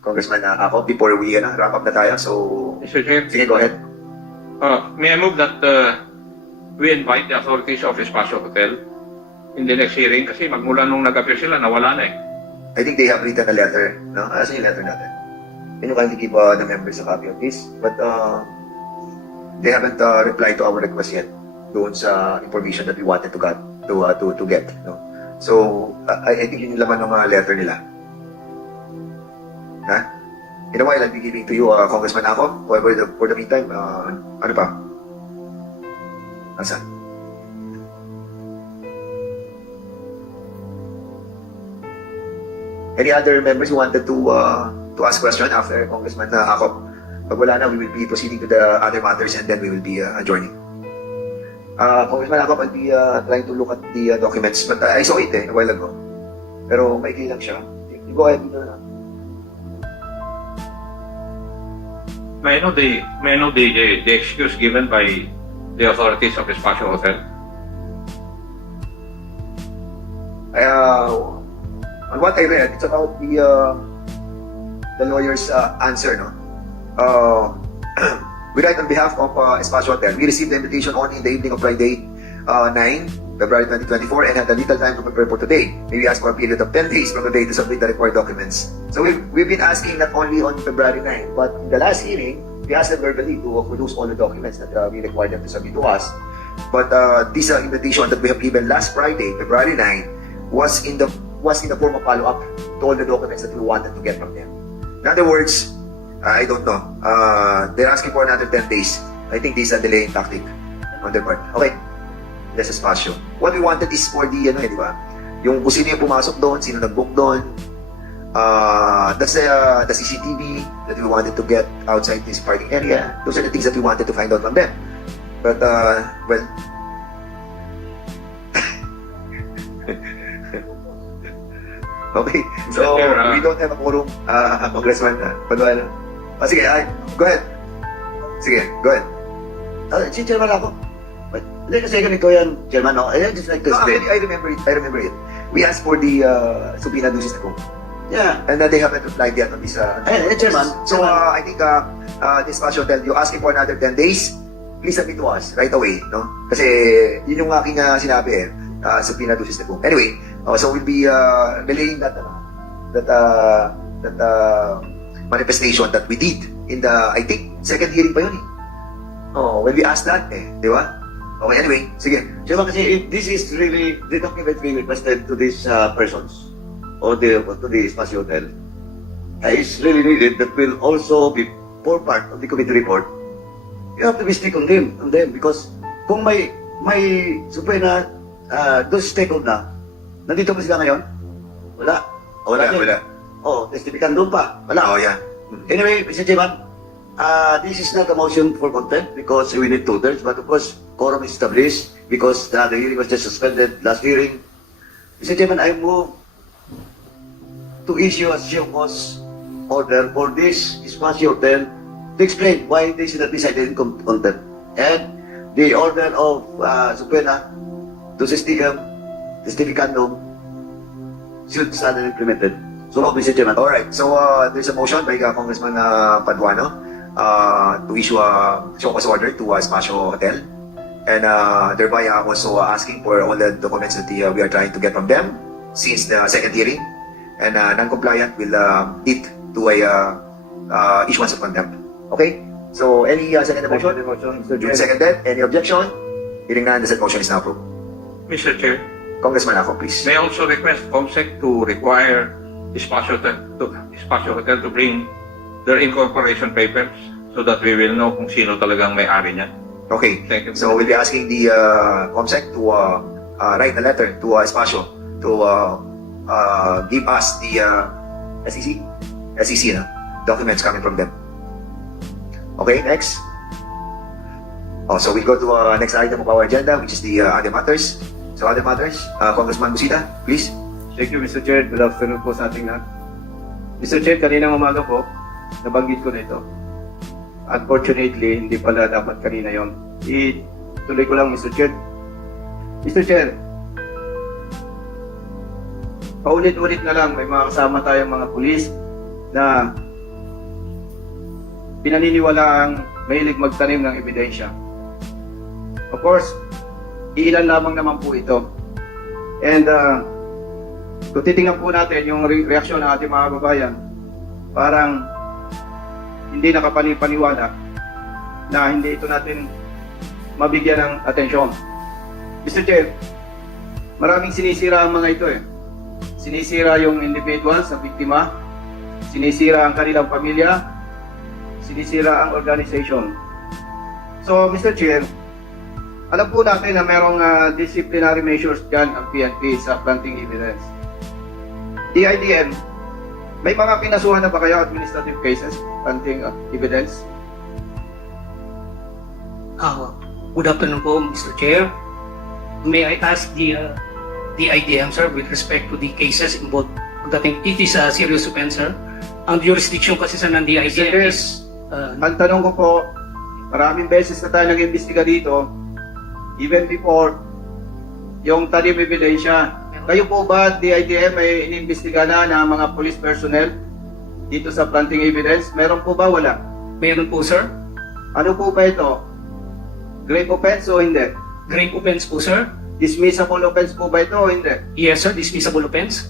Congressman ako, before we wrap up na tayo. So, Mr. Chair, sige, go ahead. may I move that we invite the authorities of Espacio Hotel in the next hearing kasi magmula nung nag-appear sila, nawala na eh. I think they have written a letter, no? Asa yung letter natin? Can you kindly give the members a copy of this? But they haven't replied to our request yet doon sa information that we wanted to get, no? So, I think yun yung laman ng letter nila. Ha? In a while, I'll be giving to you, Congressman ako. However, for the meantime, ano pa? Asan? Any other members who wanted to ask question after Congressman ako? Pag wala na, we will be proceeding to the other matters and then we will be adjourning. Congressman ako, I'll be trying to look at the documents, but I saw it a while ago. Pero maikli lang siya. You go ahead. May I know the excuse given by the authorities of Espacio Hotel? On what I read, it's about the lawyer's answer, no? We write on behalf of Espacio Hotel. We received the invitation only in the evening of Friday, 9 February 2024, and had a little time to prepare for today. Maybe ask for a period of 10 days from the day to submit the required documents. So we've been asking not only on February 9, but in the last hearing, we asked them verbally to produce all the documents that we required them to submit to us. But this invitation that we have given last Friday, February 9, was in the form of follow-up to all the documents that we wanted to get from them. In other words, I don't know. They're asking for another 10 days. I think this is a delaying tactic on their part. Okay. That's Espacio. What we wanted is for the, di ba? Yung kung sino yung pumasok doon, sino nag-book doon. That's the CCTV that we wanted to get outside this parking area. Those are the things that we wanted to find out from them. But, well, okay, so we don't have a quorum, Congressman Paduano. Sige, go ahead. Sige, go ahead. Si Chairman ako. Hindi kasi ganito yan, Chairman. No? I just like to No, explain. actually, I remember it. We asked for the subpoena duces na Yeah. and they haven't replied yet on this. Chairman. So, I think this Espacio Hotel, you're asking for another 10 days. Please submit to us right away, no? Kasi yun yung aking sinabi subpoena duces na Anyway, so we'll be relaying that manifestation that we did in the, I think, second hearing pa yun eh. When we asked that di ba? Okay, anyway, sige. Chairman, kasi if this is really the document we requested to these persons or to the Espacio Hotel, is really needed that will also be for part of the committee report. You have to be strict on them because kung may subpoena those stakeholder na, nandito ba sila ngayon? Wala. Wala. Testifikan doon pa. Wala. Yeah. Anyway, Mr. Chairman, this is not a motion for contempt because we need 2/3, but of course, quorum is established because the hearing was just suspended last hearing. Mr. Chairman, I move to issue a show cause order for this Espacio Hotel to explain why they should not be cited in contempt. And the order of subpoena to testificandum should stand and implemented. So, Mr. Chairman. Alright, so there's a motion by Congressman Paduano to issue a show cause order to Espacio Hotel, and thereby also asking for all the documents that we are trying to get from them since the second hearing, and non-compliant will lead to a issuance of contempt. Okay? So, any second motion? Duly seconded. Any objection? Hearing none, the said motion is now approved. Mr. Chair, Congressman ako, please. may I also request COMSEC to require Espacio Hotel to bring their incorporation papers so that we will know kung sino talagang may-ari niya. Okay. Thank you. So we'll be asking the COMSEC to write a letter to Espacio to give us the SEC documents coming from them. Okay, next. So we'll go to next item of our agenda, which is the other matters. So other matters, Congressman Busita, please. Thank you, Mr. Chair. Good afternoon po sa ating lahat. Mr. Chair, kaninang umaga po, nabanggit ko na ito. Unfortunately, hindi pala dapat kanina yon. Ituloy ko lang, Mr. Chair. Mr. Chair, paulit-ulit na lang, may mga kasama tayong mga pulis na pinaniniwalaang mahilig magtanim ng ebidensya. Of course, iilan lamang naman po ito. And kung titingnan po natin yung reaksyon ng ating mga kababayan, parang hindi nakapanipaniwala na hindi ito natin mabigyan ng atensyon. Mr. Chair, maraming sinisira ang mga ito eh. Sinisira yung individual sa biktima, sinisira ang kanilang pamilya, sinisira ang organization. So, Mr. Chair, alam po natin na merong disciplinary measures dyan ang PNP sa planting evidence. DIDM, may mga pinasuhan na ba kayo administrative cases, planting evidence? Good afternoon po, Mr. Chair. May I ask the IDM, sir, with respect to the cases involved? Dating it is a serious offense, sir. Ang jurisdiction kasi sa ng DIDM Sir, is... Ang tanong ko po, maraming beses na tayo nag-imbestiga dito, even before yung talim ebidensya. Kayo po ba, DIDM, ay inimbestiga na ng mga police personnel dito sa planting evidence? Meron po ba? Wala. Meron po, sir. Ano po ba ito? Grave offense o hindi? Grave offense po, sir. Dismissible offense po ba ito o hindi? Yes, sir. Dismissible offense.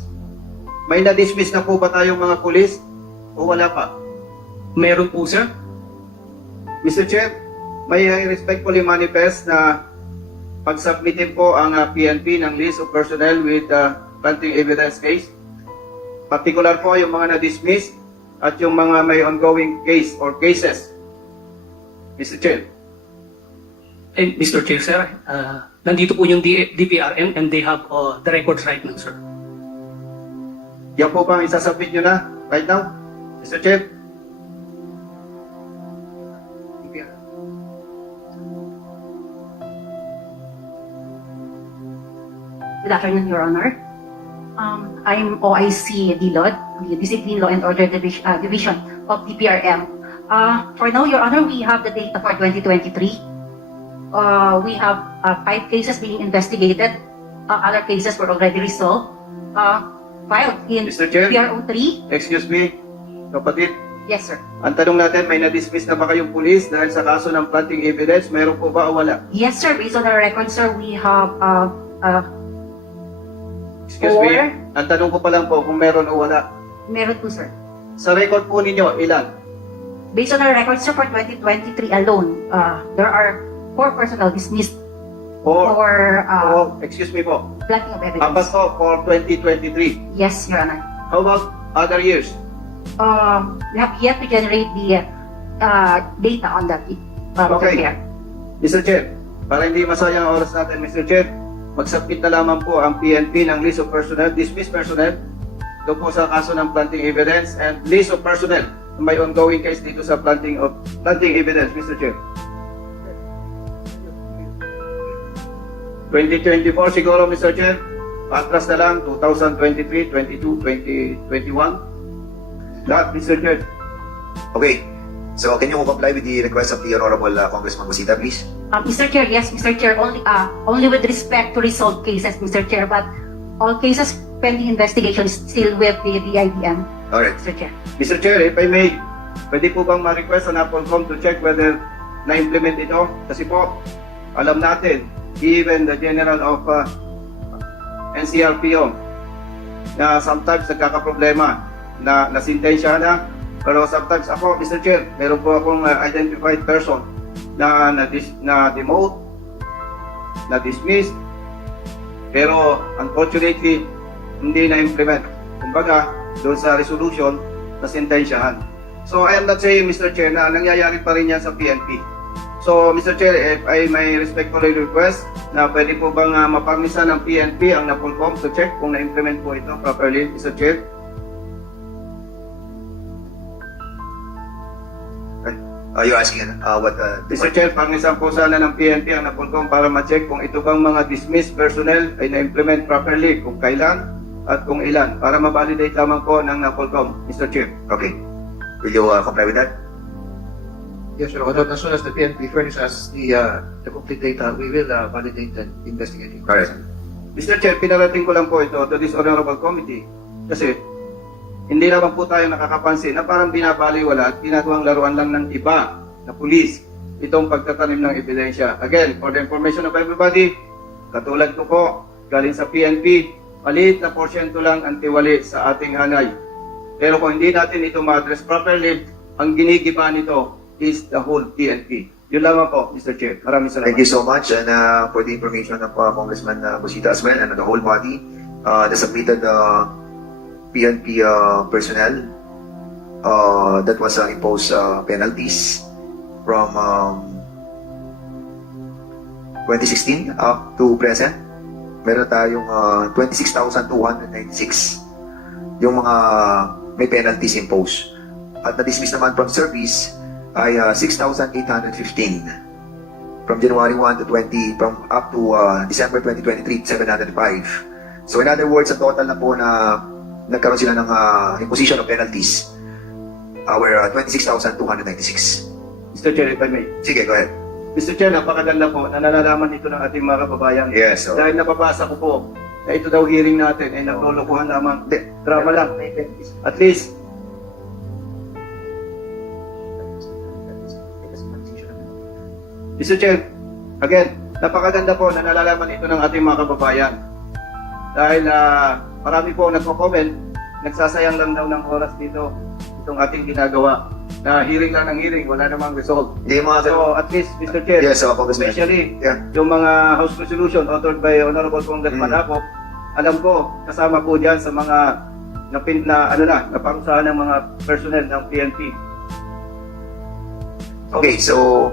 May na-dismiss na po ba tayong mga police o wala pa? Meron po, sir. Mr. Chair, may I respectfully manifest na pag-submitin po ang PNP ng list of personnel with planting evidence case. Particular po yung mga na-dismiss at yung mga may ongoing case or cases. Mr. Chair. And Mr. Chair, sir, nandito po yung DPRM and they have the records right now, sir. Yan po bang isasubmit nyo na right now? Mr. Chair. Good afternoon, Your Honor. I'm OIC Dilod, the Discipline Law and Order Division of DPRM. For now, Your Honor, we have the data for 2023. We have 5 cases being investigated. Other cases were already resolved. Filed in Mr. Chair. PRO 3. Excuse me, kapatid. Yes, sir. Ang tanong natin, may na-dismiss na ba kayong pulis dahil sa kaso ng planting evidence? Meron po ba o wala? Yes, sir. Based on our record, sir, we have Excuse me. Or? Ang tanong ko pa lang po kung meron o wala. meron po, sir. Sa record po ninyo, ilan? Based on our records, sir, for 2023 alone, there are 4 personnel dismissed Or, for excuse me po. planting of evidence. Apat po for 2023. Yes, Your Honor. How about other years? We have yet to generate the data on that. Okay. Here. Mr. Chair, para hindi masayang ang oras natin, Mr. Chair, mag-submit na lamang po ang PNP ng list of personnel, dismissed personnel, doon po sa kaso ng planting evidence, and list of personnel na may ongoing case dito sa planting evidence, Mr. Chair. 2024 siguro, Mr. Chair. Patras na lang, 2023, 22, 2021. Lahat, Mr. Chair. Okay. So, can you comply with the request of the Honorable Congressman Busita, please? Mr. Chair, yes, Mr. Chair, only with respect to resolved cases, Mr. Chair, but all cases pending investigation is still with the IDM, Alright. Mr. Chair. Mr. Chair, if I may, pwede po bang ma-request sa NAPOLCOM to check whether na-implement ito? Kasi po, alam natin, even the General of NCRPO, na sometimes nagkakaproblema na nasintensya na, pero sometimes ako, Mr. Chair, meron po akong identified person na demote, na dismissed, pero unfortunately, hindi na-implement. Kumbaga, doon sa resolution, nasintensyahan. So, I am not saying, Mr. Chair, na nangyayari pa rin yan sa PNP. So, Mr. Chair, if I may respectfully request na pwede po bang maparmisa ng PNP ang NAPOLCOM to check kung na-implement po ito properly, Mr. Chair? You're asking what... Mr. Chair, parmisan po sana ng PNP ang NAPOLCOM para ma-check kung ito bang mga dismissed personnel ay na-implement properly, kung kailan at kung ilan, para ma-validate lamang po ng NAPOLCOM, Mr. Chair. Okay. Will you comply with that? Yes, Your Honor. As soon as the PNP furnishes us the complete data, we will validate and investigate it. Alright. Mr. Chair, pinarating ko lang po ito to this honorable committee kasi hindi naman po tayo nakakapansin na parang binabaliwala at ginagawang laruan lang ng iba na pulis itong pagtatanim ng ebidensya. Again, for the information of everybody, katulad ko po, galing sa PNP, maliit na porsyento lang ang tiwali sa ating hanay. Pero kung hindi natin ito ma-address properly, ang ginigiba nito is the whole PNP. Yun lamang po, Mr. Chair. Maraming salamat. Thank you so much and for the information of Congressman Busita as well and the whole body, the submitted PNP personnel that was imposed penalties from 2016 up to present. Meron tayong 26,296 yung mga may penalties imposed. At na-dismiss naman from service ay 6,815 from January 1 to 20 from up to December 2023 705. So in other words, ang total na po na nagkaroon sila ng imposition of penalties were 26,296. Mr. Chair, if I may. Sige, go ahead. Mr. Chair, napakaganda po na nalalaman ito ng ating mga kababayan. Yes, so, Dahil napabasa ko po na ito daw hearing natin ay naglulukuhan lamang. Drama lang. At least, Mr. Chair, again, napakaganda po na nalalaman ito ng ating mga kababayan. Dahil marami po nagko-comment, nagsasayang lang daw ng oras dito itong ating ginagawa. Na hearing lang ng hearing, wala namang result. hindi mga So at least, Mr. Chair, yes, Congressman. especially Yeah. yung mga House Resolution authored by Honorable Congressman Acop, alam ko, kasama po dyan sa mga naparusahan ng mga personnel ng PNP. Okay, so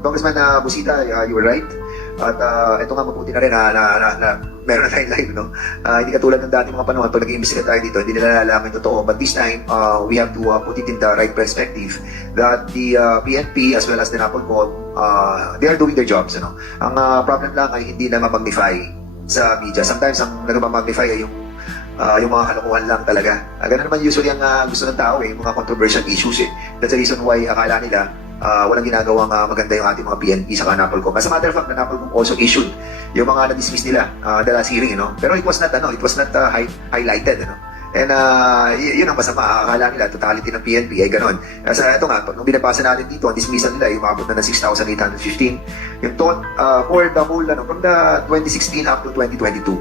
Congressman Busita, you were right. At ito nga mabuti na rin na meron na tayong live, no? Hindi katulad ng dati mga panahon, pag nag-iimbestiga tayo dito, hindi nila nalalaman yung totoo. But this time, we have to put it in the right perspective that the PNP as well as the NAPOLCOM, they are doing their jobs, ano? Ang problem lang ay hindi na ma-magnify sa media. Sometimes ang nag-magnify ay yung mga kalokohan lang talaga. Ganun naman usually ang gusto ng tao yung mga controversial issues eh. That's the reason why akala nila walang ginagawang maganda yung ating mga PNP sa NAPOLCOM. As a matter of fact, the NAPOLCOM also issued yung mga na-dismiss nila the last hearing, pero it was not highlighted, And yun ang masama. Akala nila totality ng PNP ay ganon. Ito nga, nung binabasa natin dito, ang dismissal nila yung umabot na ng 6,815. Yung for the whole, from the 2016 up to 2022.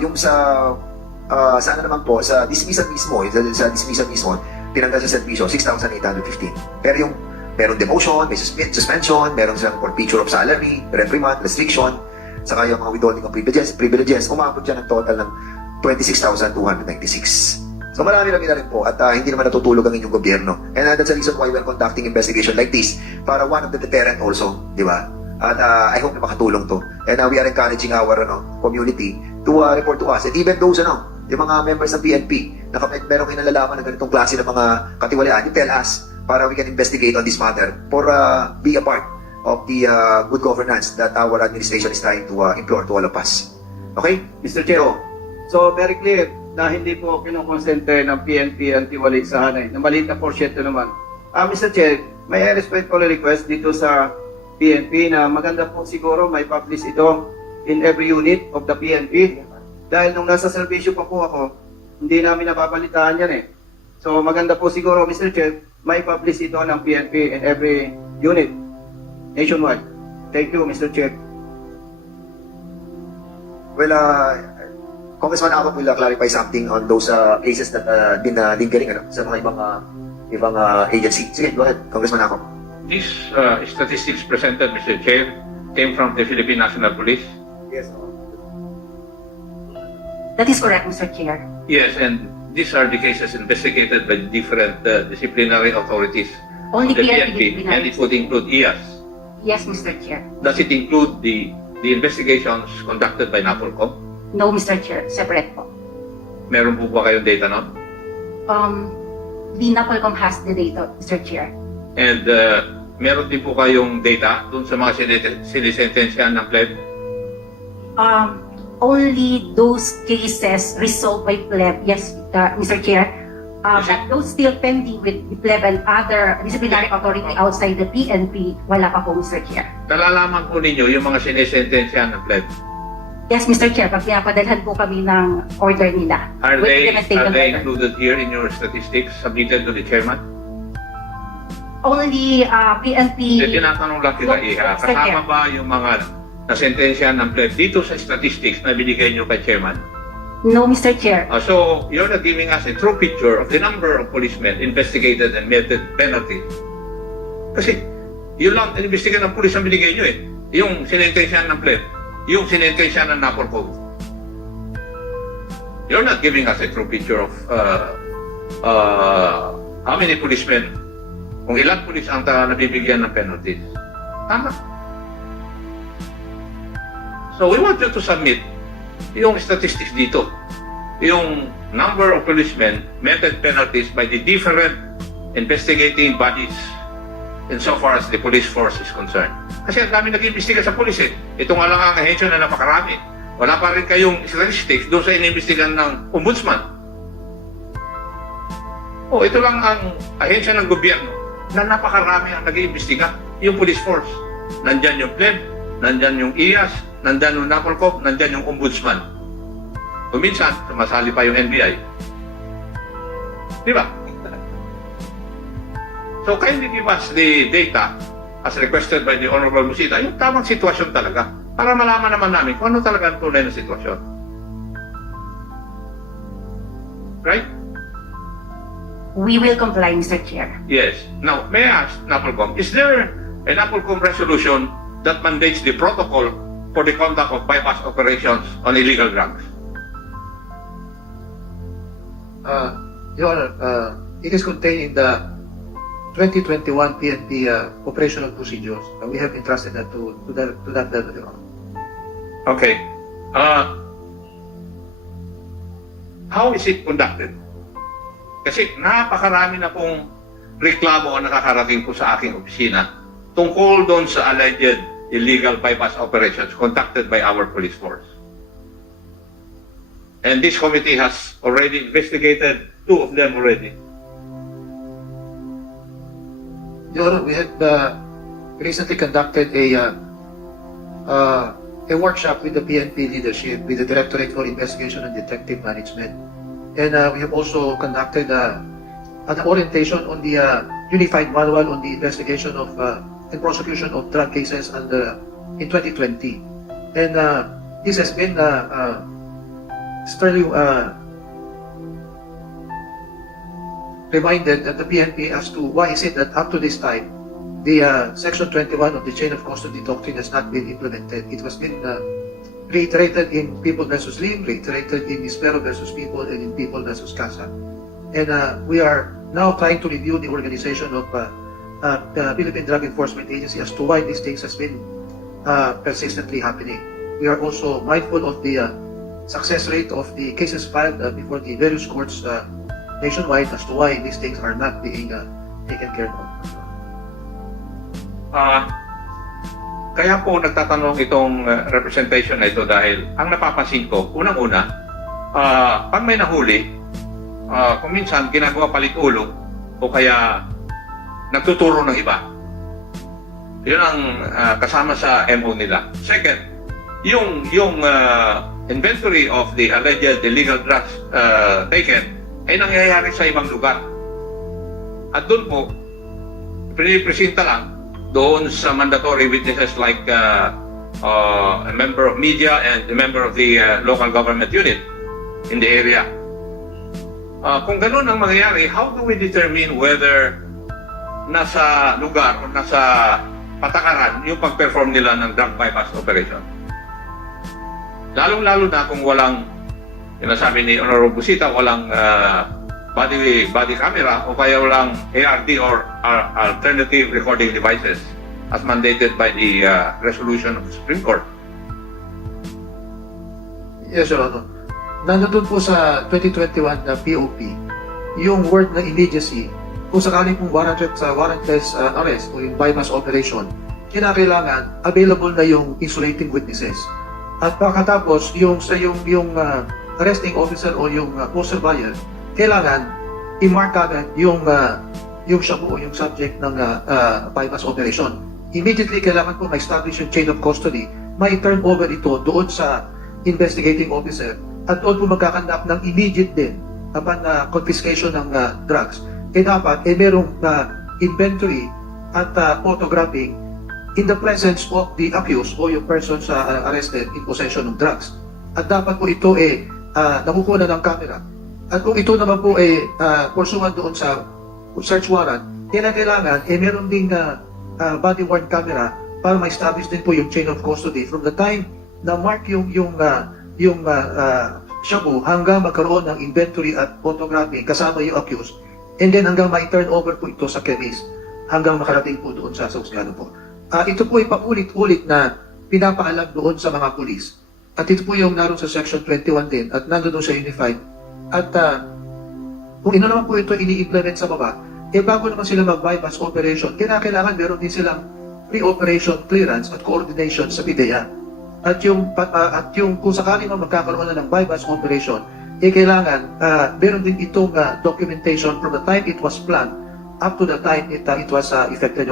Yung sa naman po, sa dismissal mismo, tinanggal sa servisyo, 6,815. Pero yung meron demotion, may suspension, meron silang forfeiture of salary, reprimand, restriction, saka yung mga withholding of privileges, umabot dyan ng total ng 26,296. So marami na rin po at hindi naman natutulog ang inyong gobyerno. And that's the reason why we're conducting investigation like this para one of the deterrent also, di ba? At I hope na makatulong to. And we are encouraging our community to report to us. And even those yung mga members ng PNP na kapag meron kayo nalalaman ng ganitong klase ng mga katiwalaan, you tell us para we can investigate on this matter for be a part of the good governance that our administration is trying to implore to all of us. Okay? Mr. Chair, so very clear na hindi po kinukonsente ng PNP ang tiwali sa hanay, na maliit na porsyento naman. Mr. Chair, may I respectfully request dito sa PNP na maganda po siguro may publish ito in every unit of the PNP. Dahil nung nasa servisyo pa po ako, hindi namin nababalitaan yan eh. So maganda po siguro, Mr. Chair, may publish ito ng PNP in every unit nationwide. Thank you, Mr. Chair. Well, Congressman Acop will clarify something on those cases that been lingering sa mga ibang agency. Sige, go ahead, Congressman Acop. These statistics presented, Mr. Chair, came from the Philippine National Police. Yes. That is correct, Mr. Chair. Yes, and these are the cases investigated by different disciplinary authorities Only of the PNP PNP, and it would include IAS. Yes, Mr. Chair. Does it include the investigations conducted by NAPOLCOM? No, Mr. Chair. Separate po. Meron po ba kayong data nun? The NAPOLCOM has the data, Mr. Chair. And meron din po kayong data dun sa mga sinisentensyahan ng pleb? Only those cases resolved by pleb, yes, Mr. Chair. But those still pending with the pleb and other disciplinary authority outside the PNP, wala pa po, Mr. Chair. Nalalaman po ninyo yung mga sinisentensyahan ng pleb? Yes, Mr. Chair, pag pinapadalhan po kami ng order nila. Are with they implementation letter. included here in your statistics submitted to the chairman? Only PNP. Hindi, tinatanong lang kita, No, Iha. Mr. Kasama Chair. ba yung mga nasentensya ng pleb dito sa statistics na binigay nyo kay chairman? No, Mr. Chair. So, you're not giving us a true picture of the number of policemen investigated and meted penalty. Kasi, yun lang, inimbestigan ng pulis ang binigay nyo eh. Yung sinentensya ng pleb, yung sinentensya ng Napol Code. You're not giving us a true picture of how many policemen, kung ilan pulis ang nabibigyan ng penalties. Tama. So, we want you to submit yung statistics dito. Yung number of policemen meted penalties by the different investigating bodies insofar as the police force is concerned. Kasi ang dami nag-iimbestiga sa police eh. Ito nga lang ang ahensya na napakarami. Wala pa rin kayong statistics doon sa iniimbestigan ng ombudsman. Ito lang ang ahensya ng gobyerno na napakarami ang nag-iimbestiga. Yung police force. Nandyan yung pleb, nandyan yung IAS, nandyan yung NAPOLCOP, nandyan yung ombudsman. Kung minsan, sumasali pa yung NBI. Di ba? So, kindly give us the data as requested by the Honorable Musita, yung tamang sitwasyon talaga, para malaman naman namin kung ano talaga ang tunay na sitwasyon. Right? We will comply, Mr. Chair. Yes. Now, may I ask NAPOLCOM, is there a NAPOLCOM resolution that mandates the protocol for the conduct of bypass operations on illegal drugs? Your Honor, it is contained in the 2021 PNP operational procedures. We have entrusted that to that level, Your Honor. Okay. How is it conducted? Kasi napakarami na pong reklamo ang nakakarating po sa aking opisina tungkol doon sa alleged illegal bypass operations conducted by our police force. And this committee has already investigated 2 of them already. Your Honor, we had recently conducted a workshop with the PNP leadership, with the Directorate for Investigation and Detective Management. And we have also conducted an orientation on the Unified Manual on the investigation of and prosecution of drug cases in 2020. And this has been sternly reminded that the PNP as to why is it that up to this time, the Section 21 of the Chain of Custody Doctrine has not been implemented. It was been reiterated in People versus Lim, reiterated in Ispero versus People, and in People versus Casa. And we are now trying to review the organization of the Philippine Drug Enforcement Agency as to why these things has been persistently happening. We are also mindful of the success rate of the cases filed before the various courts nationwide as to why these things are not being taken care of. Kaya po nagtatanong itong representation na ito dahil ang napapansin ko, unang-una, pag may nahuli, kung minsan ginagawa palit-ulo o kaya nagtuturo ng iba. Yun ang kasama sa MO nila. Second, yung inventory of the alleged illegal drugs taken ay nangyayari sa ibang lugar. At doon po, pinipresenta lang doon sa mandatory witnesses like a member of media and a member of the local government unit in the area. Kung ganun ang mangyayari, how do we determine whether nasa lugar o nasa patakaran yung pag-perform nila ng drug bypass operation? Lalong-lalo na kung walang, sinasabi ni Honorable Busita, walang body camera o kaya walang ARD or alternative recording devices as mandated by the resolution of the Supreme Court. Yes, Your Honor. Nandun po sa 2021 na POP, yung word na immediacy, kung sakaling pong warrantless arrest o yung bypass operation, kinakailangan available na yung insulating witnesses. At pagkatapos, yung arresting officer o yung poster buyer, kailangan i-mark agad yung siya po, yung subject ng bypass operation. Immediately, kailangan po ma-establish yung chain of custody, may turn over ito doon sa investigating officer at doon po magkakandak ng immediate din upon confiscation ng drugs, dapat merong inventory at photographing in the presence of the accused o yung persons arrested in possession of drugs. At dapat po ito nakukuha ng camera. At kung ito naman po pursuant doon sa search warrant, kailangan meron ding body worn camera para ma-establish din po yung chain of custody from the time na mark yung shabu hanggang magkaroon ng inventory at photography kasama yung accused, and then hanggang ma-turn over po ito sa chemist hanggang makarating po doon sa husgado po. Ito po ay paulit-ulit na pinapaalam doon sa mga pulis. At ito po yung naroon sa Section 21 din at nandun sa Unified. At kung ino naman po ito ini-implement sa baba, bago naman sila mag-bypass operation, kailangan meron din silang pre-operation clearance at coordination sa PIDEA. At yung kung sakali man magkakaroon na ng bypass operation, kailangan meron din itong documentation from the time it was planned up to the time it was effected.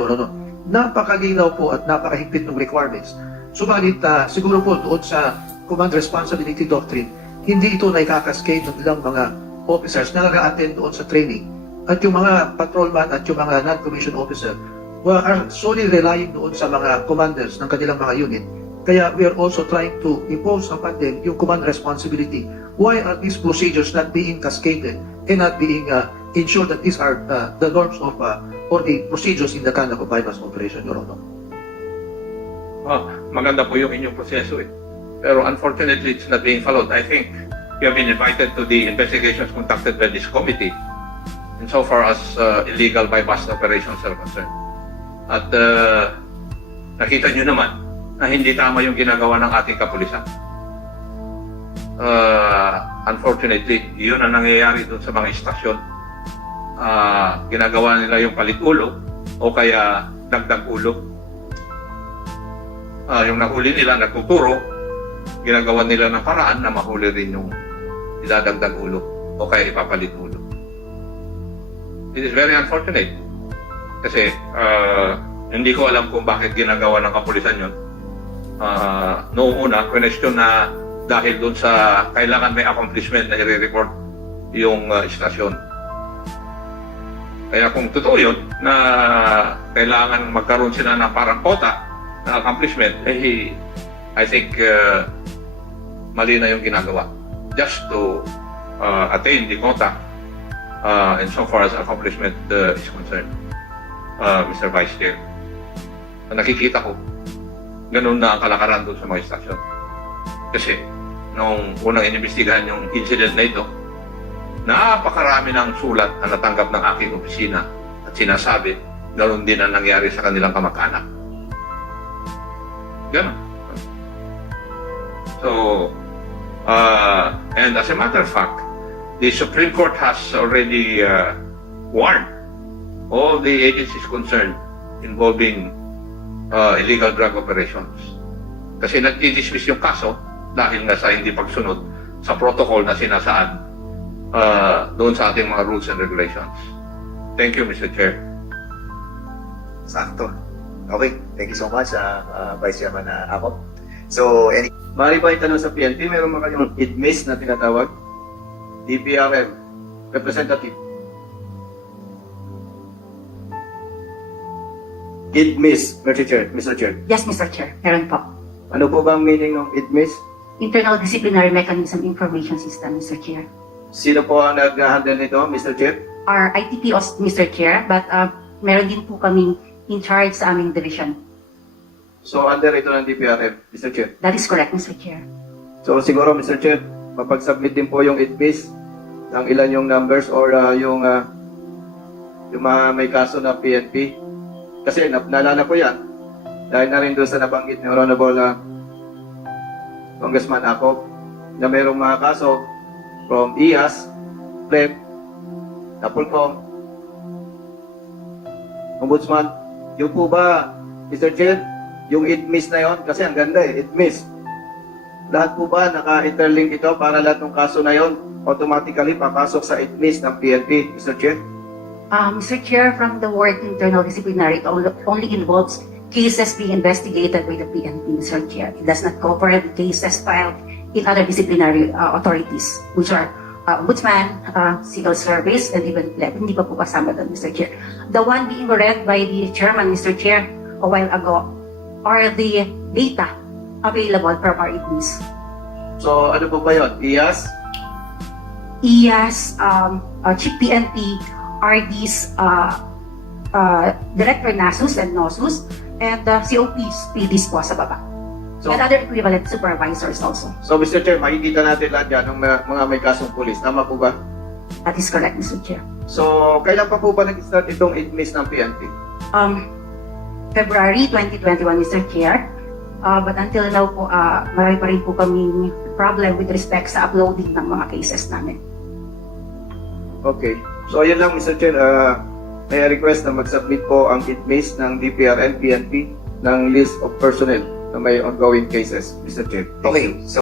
Napakalinaw po at napakahigpit ng requirements. Subalit siguro po doon sa Command Responsibility Doctrine, hindi ito na ikakaskade ng ilang mga officers na nag-a-attend doon sa training. At yung mga patrolman at yung mga non-commissioned officer are solely relying doon sa mga commanders ng kanilang mga unit. Kaya we are also trying to impose upon them yung command responsibility. Why are these procedures not being cascaded and not being ensured that these are the norms of or the procedures in the conduct of bypass operation, Your Honor? Maganda po yung inyong proseso Pero unfortunately, it's not being followed. I think you have been invited to the investigations conducted by this committee insofar as illegal bypass operations are concerned. At nakita nyo naman na hindi tama yung ginagawa ng ating kapulisan. Unfortunately, yun ang nangyayari doon sa mga istasyon. Ginagawa nila yung palit ulo o kaya dagdag ulo. Yung nahuli nila, nagtuturo, ginagawa nila ng paraan na mahuli rin yung idadagdag ulo o kaya ipapalit ulo. It is very unfortunate kasi hindi ko alam kung bakit ginagawa ng kapulisan yun. Noong una, question na dahil doon sa kailangan may accomplishment na i-report yung istasyon. Kaya kung totoo yun na kailangan magkaroon sila ng parang quota na accomplishment, I think mali na yung ginagawa. Just to attain the quota insofar as accomplishment is concerned, Mr. Vice Chair. Nakikita ko, ganun na ang kalakaran doon sa mga istasyon. Kasi, nung unang inimbestigahan yung incident na ito, napakarami ng sulat na natanggap ng aking opisina at sinasabi, ganoon din ang nangyari sa kanilang kamag-anak. Ganun. So, and as a matter of fact, the Supreme Court has already warned all the agencies concerned involving illegal drug operations. Kasi nag-dismiss yung kaso dahil nga sa hindi pagsunod sa protocol na sinasaan doon sa ating mga rules and regulations. Thank you, Mr. Chair. Sakto. Okay, thank you so much, Vice Chairman Acop. So, any Mari ba itanong sa PNP, meron ba kayong IDMIS na tinatawag? DPRM, representative. IDMIS, Mr. Chair. Yes, Mr. Chair. Meron po. Ano po ba ang meaning ng IDMIS? Internal Disciplinary Mechanism Information System, Mr. Chair. Sino po ang nag-handle nito, Mr. Chair? Our ITP, Mr. Chair, but meron din po kaming in charge sa aming division. So, under ito ng DPRM, Mr. Chair. That is correct, Mr. Chair. So, siguro, Mr. Chair, mapag-submit din po yung IDMIS ng ilan yung numbers or yung mga may kaso na PNP. Kasi naalala ko yan dahil na rin doon sa nabanggit ni Honorable Congressman Acop na mayroong mga kaso from IAS, PREP, Napolcom, Ombudsman. Yung po ba, Mr. Chair, yung IDMIS na yon, kasi ang ganda IDMIS. Lahat po ba naka-interlink ito para lahat ng kaso na yon automatically papasok sa IDMIS ng PNP, Mr. Chair? Mr. Chair, from the word internal disciplinary, it only involves cases being investigated by the PNP, Mr. Chair. It does not cover the cases filed in other disciplinary authorities, which are Ombudsman, Civil Service, and even PLEB. Hindi pa po kasama doon, Mr. Chair. The one being read by the Chairman, Mr. Chair, a while ago, are the data available from our ITMIS. So ano po ba yun? IAS? IAS, Chief PNP, RDs, Director NASUS and NOSUS, and COPs, PDs po sa baba. So, And other equivalent supervisors also. so Mr. Chair, makikita natin lahat yan ng mga may kasong pulis. Tama po ba? That is correct, Mr. Chair. So, kailan pa po ba nag-start itong ITMIS ng PNP? February 2021, Mr. Chair. But until now po, marami pa rin po kaming problem with respect sa uploading ng mga cases namin. Okay. So, ayan lang, Mr. Chair. May I request na mag-submit po ang ITMIS ng DPR and PNP ng list of personnel na may ongoing cases, Mr. Chair. Thank you. Okay, so